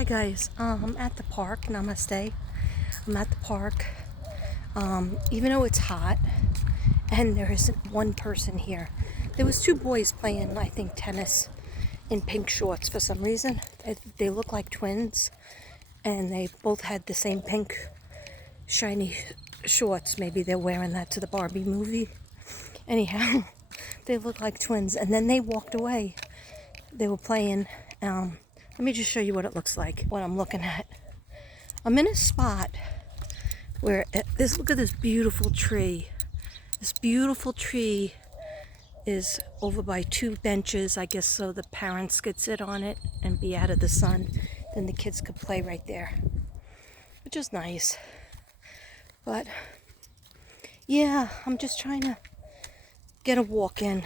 Hi guys, I'm at the park. Namaste. I'm at the park. Even though it's hot and there isn't one person here, there was two boys playing, I think, tennis in pink shorts for some reason. They look like twins, and they both had the same pink shiny shorts. Maybe they're wearing that to the Barbie movie. Anyhow, they look like twins, and then they walked away. They were playing. Let me just show you what it looks like, what I'm looking at. I'm in a spot where look at this beautiful tree. This beautiful tree is over by two benches, I guess, so the parents could sit on it and be out of the sun. Then the kids could play right there, which is nice. But yeah, I'm just trying to get a walk in.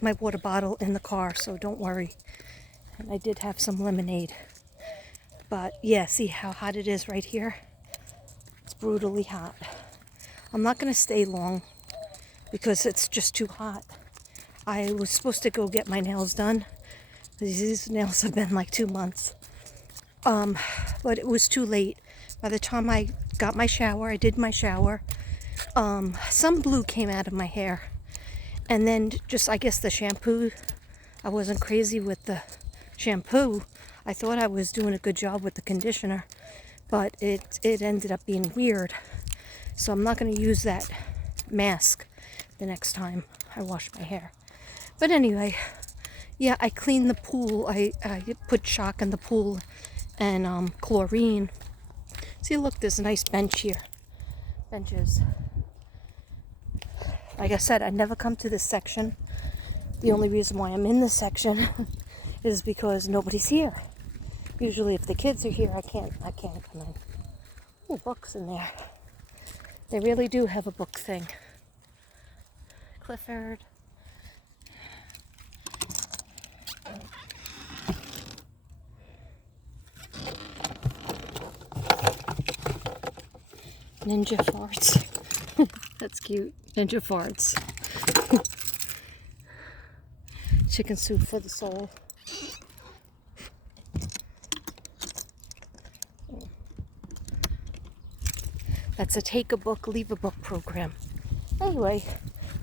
My water bottle in the car, so don't worry. And I did have some lemonade. But yeah, see how hot it is right here? It's brutally hot. I'm not going to stay long because it's just too hot. I was supposed to go get my nails done. These nails have been like 2 months. But it was too late. By the time I got my shower, I did my shower, some blue came out of my hair. And then just, I guess, the shampoo, I wasn't crazy with the shampoo. I thought I was doing a good job with the conditioner, but it ended up being weird. So I'm not going to use that mask the next time I wash my hair. But anyway, yeah, I cleaned the pool. I put chalk in the pool and chlorine. See, look, there's a nice bench here. Benches. Like I said, I never come to this section. The only reason why I'm in this section is because nobody's here. Usually if the kids are here, I can't come in. Oh, books in there. They really do have a book thing. Clifford. Ninja farts. That's cute. Ninja farts. Chicken soup for the soul. That's a take a book, leave a book program. Anyway,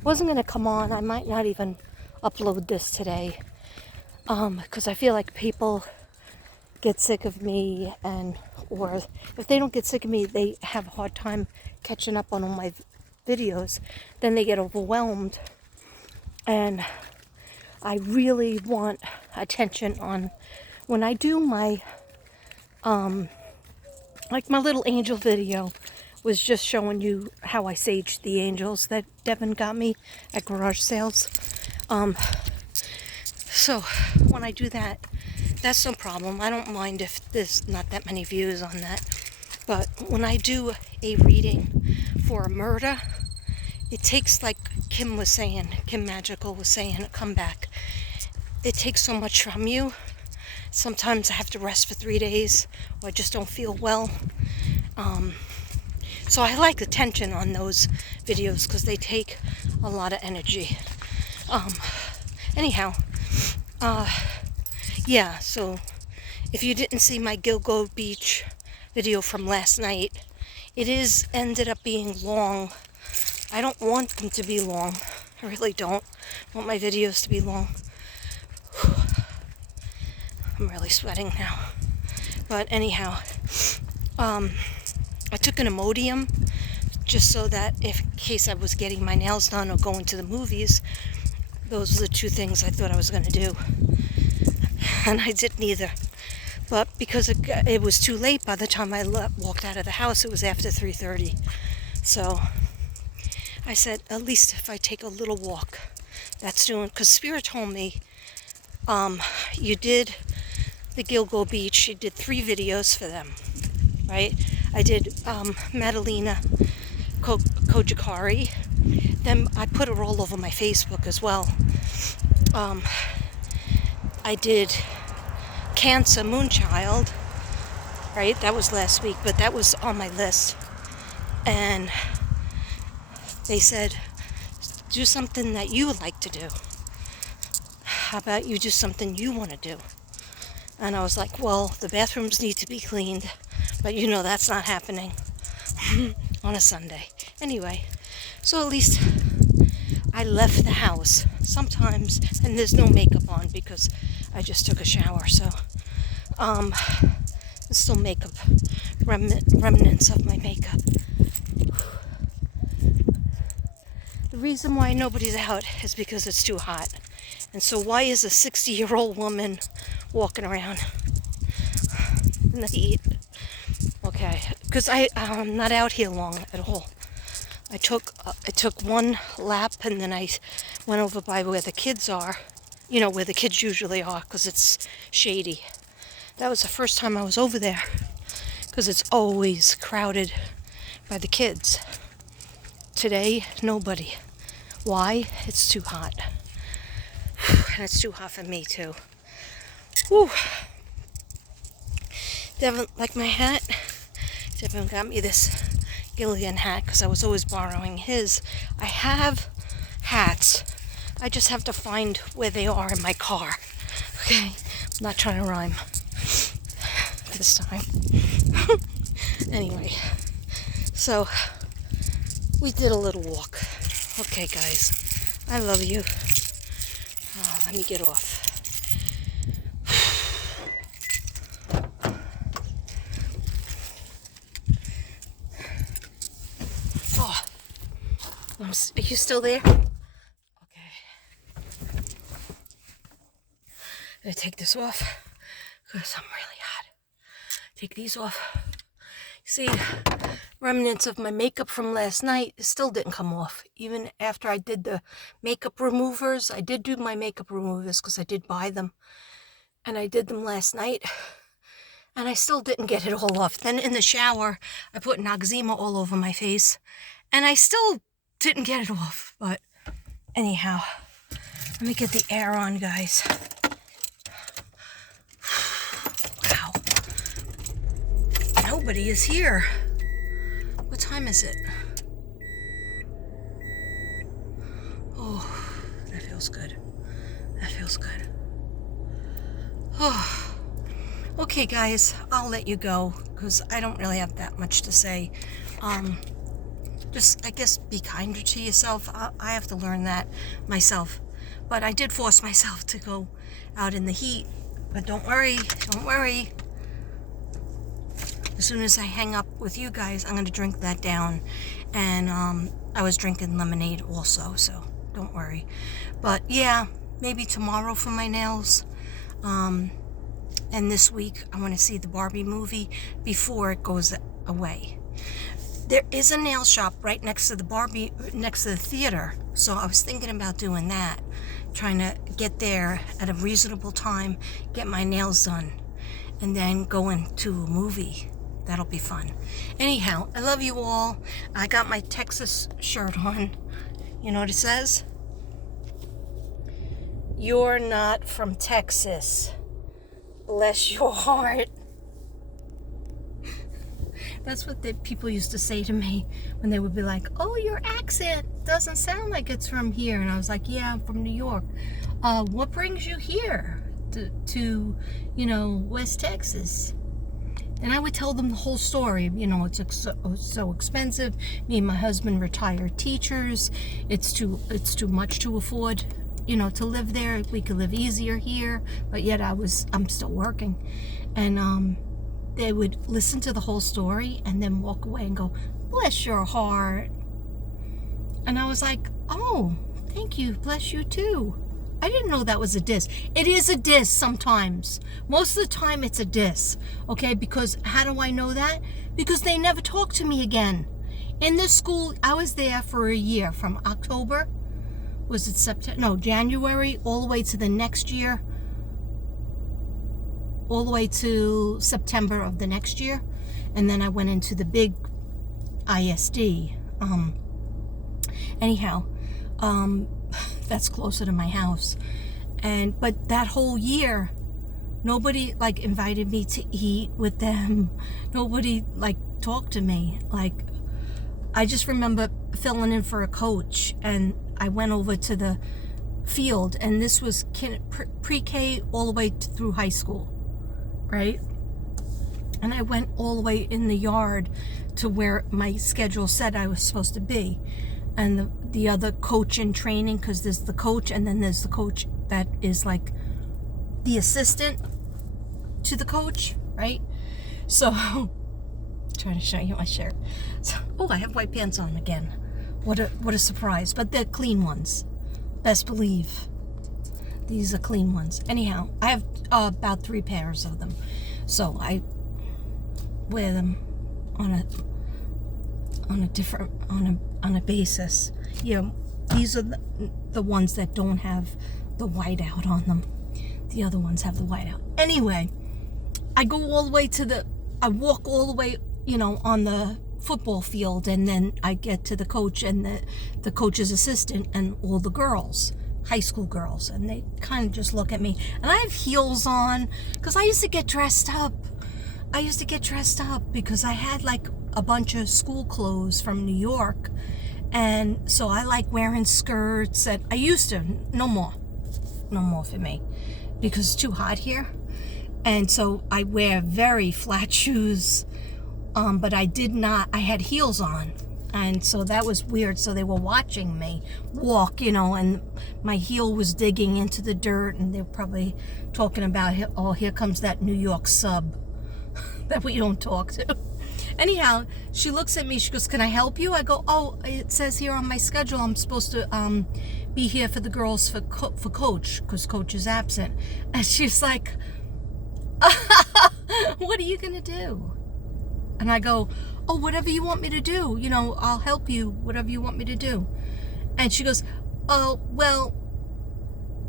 wasn't going to come on. I might not even upload this today because I feel like people get sick of me, or if they don't get sick of me, they have a hard time catching up on all my videos. Then they get overwhelmed, and I really want attention on when I do my like my little angel video was just showing you how I saged the angels that Devin got me at garage sales. So when I do that, that's no problem. I don't mind if there's not that many views on that. But when I do a reading for a murder, it takes, like Kim Magical was saying, a comeback. It takes so much from you. Sometimes I have to rest for 3 days, or I just don't feel well. So I like the tension on those videos because they take a lot of energy. Anyhow, yeah, so if you didn't see my Gilgo Beach video from last night, it ended up being long. I don't want them to be long. I really don't want my videos to be long. I'm really sweating now. But anyhow, I took an Imodium just so that in case I was getting my nails done or going to the movies, those are the two things I thought I was going to do. And I didn't either. But because it was too late by the time I walked out of the house, it was after 3:30. So I said, at least if I take a little walk, that's doing, because Spirit told me, you did the Gilgo Beach, you did 3 videos for them, right? I did Madalena Kojikari. Then I put her all over my Facebook as well. I did Cancer Moonchild, right? That was last week, but that was on my list. And they said, do something that you would like to do. How about you do something you want to do? And I was like, well, the bathrooms need to be cleaned. But you know that's not happening on a Sunday. Anyway, so at least I left the house sometimes, and there's no makeup on because I just took a shower. So, there's still makeup, remnants of my makeup. The reason why nobody's out is because it's too hot. And so why is a 60-year-old woman walking around in the heat? Okay, because I'm not out here long at all. I took one lap, and then I went over by where the kids are, where the kids usually are, because it's shady. That was the first time I was over there, because it's always crowded by the kids. Today, nobody. Why? It's too hot. And it's too hot for me, too. Whew. Devin, like my hat? Devin got me this Gillian hat because I was always borrowing his. I have hats. I just have to find where they are in my car. Okay? I'm not trying to rhyme this time. Anyway, so we did a little walk. Okay, guys, I love you. Oh, let me get off. Oh, are you still there? Okay. I'm gonna take this off because I'm really hot. Take these off. See, remnants of my makeup from last night still didn't come off. Even after I did the makeup removers, I did do my makeup removers because I did buy them. And I did them last night. And I still didn't get it all off. Then in the shower, I put Noxzema all over my face. And I still didn't get it off. But anyhow, let me get the air on, guys. Wow. Nobody is here. What time is it? Oh, that feels good. That feels good. Oh. Okay, guys, I'll let you go because I don't really have that much to say. Just, I guess, be kinder to yourself. I have to learn that myself. But I did force myself to go out in the heat. But don't worry, don't worry. As soon as I hang up with you guys, I'm going to drink that down. And I was drinking lemonade also, so don't worry. But yeah, maybe tomorrow for my nails. And this week, I want to see the Barbie movie before it goes away. There is a nail shop right next to the theater. So I was thinking about doing that. Trying to get there at a reasonable time, get my nails done, and then go into a movie. That'll be fun. Anyhow, I love you all. I got my Texas shirt on. You know what it says? You're not from Texas. Bless your heart. That's what the people used to say to me when they would be like, oh, your accent doesn't sound like it's from here. And I was like, yeah, I'm from New York. What brings you here to West Texas? And I would tell them the whole story. It's so expensive. Me and my husband retired teachers. It's too much to afford, to live there. We could live easier here, but yet I'm still working. And they would listen to the whole story and then walk away and go, bless your heart. And I was like, oh, thank you, bless you too. I didn't know that was a diss. It is a diss sometimes. Most of the time it's a diss, okay? Because how do I know that? Because they never talk to me again. In the school, I was there for a year, from October, was it September? No, January, all the way to the next year, all the way to September of the next year. And then I went into the big ISD. Anyhow, that's closer to my house. But that whole year, nobody invited me to eat with them. Nobody talked to me. I just remember filling in for a coach, and I went over to the field, and this was pre-K all the way through high school. right? And I went all the way in the yard to where my schedule said I was supposed to be. And the other coach in training, because there's the coach and then there's the coach that is like the assistant to the coach, right? So, trying to show you my shirt. So, oh, I have white pants on again. What a surprise. But they're clean ones. Best believe. These are clean ones. Anyhow, I have about 3 pairs of them. So I wear them on a basis. You know, these are the ones that don't have the white out on them. The other ones have the white out. Anyway, I go all the way I walk all the way, you know, on the football field, and then I get to the coach and the coach's assistant and all the girls, high school girls, and they kind of just look at me. And I have heels on because I used to get dressed up. Because I had like a bunch of school clothes from New York, and so I like wearing skirts. And I used to, no more for me, because it's too hot here. And so I wear very flat shoes, but I had heels on. And so that was weird. So they were watching me walk, you know, and my heel was digging into the dirt, and they're probably talking about, oh, here comes that New York sub that we don't talk to. Anyhow, she looks at me, she goes, can I help you? I go, oh, it says here on my schedule I'm supposed to be here for the girls for coach, because coach is absent. And she's like, what are you gonna do? And I go, oh, whatever you want me to do, you know, I'll help you, whatever you want me to do. And she goes, oh, well,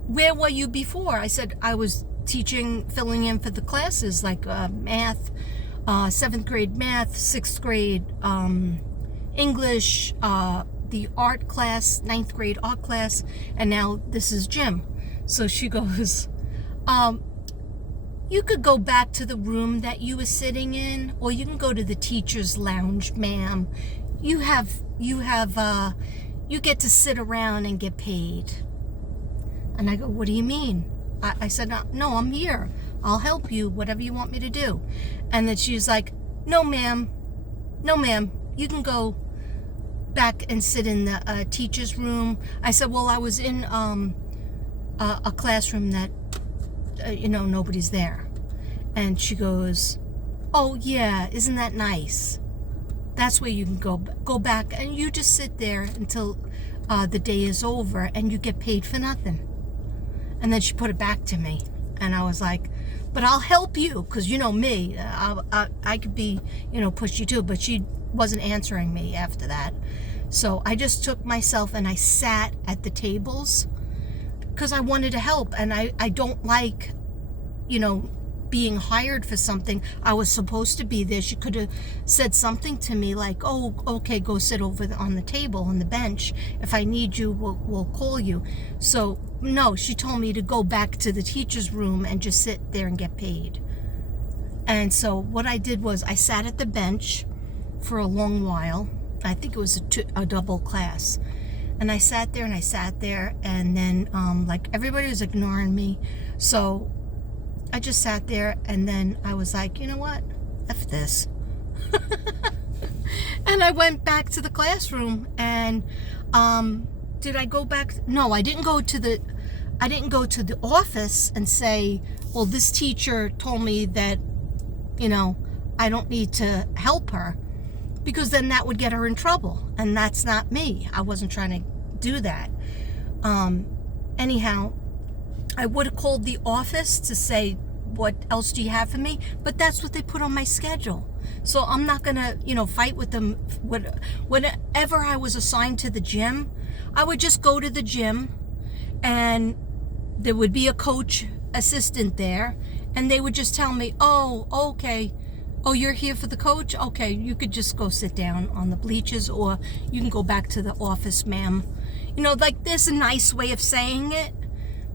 where were you before? I said, I was teaching, filling in for the classes, like math, 7th grade math, 6th grade English, the art class, 9th grade art class, and now this is gym. So she goes, you could go back to the room that you were sitting in, or you can go to the teacher's lounge, ma'am. You get to sit around and get paid. And I go, what do you mean? I said, no, I'm here. I'll help you, whatever you want me to do. And then she's like, no, ma'am, you can go back and sit in the teacher's room. I said, well, I was in a classroom that, you know, nobody's there. And she goes, oh, yeah, isn't that nice? That's where you can go back, and you just sit there until the day is over, and you get paid for nothing. And then she put it back to me, and I was like, but I'll help you, because you know me, I could be, you know, pushy too. But she wasn't answering me after that. So I just took myself and I sat at the tables because I wanted to help. And I don't like, you know, being hired for something. I was supposed to be there. She could have said something to me like, oh, okay, go sit over on the table on the bench. If I need you, we'll call you. So no, she told me to go back to the teacher's room and just sit there and get paid. And so what I did was I sat at the bench for a long while. I think it was a double class. And I sat there and then like everybody was ignoring me. So I just sat there, and then I was like, you know what? F this. And I went back to the classroom, and did I go back? No, I didn't go to the office and say, well, this teacher told me that, you know, I don't need to help her, because then that would get her in trouble, and that's not me. I wasn't trying to do that. Anyhow, I would have called the office to say, what else do you have for me? But that's what they put on my schedule. So I'm not going to, you know, fight with them. Whenever I was assigned to the gym, I would just go to the gym, and there would be a coach assistant there, and they would just tell me, oh, okay. Oh, you're here for the coach? Okay, you could just go sit down on the bleachers, or you can go back to the office, ma'am. You know, like, there's a nice way of saying it.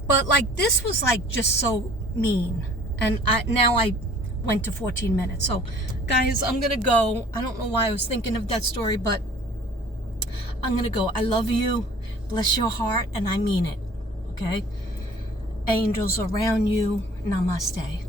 But like, this was like just so mean. And now I went to 14 minutes. So guys, I'm gonna go. I don't know why I was thinking of that story, but I'm gonna go. I love you. Bless your heart, and I mean it. Okay? Angels around you. Namaste.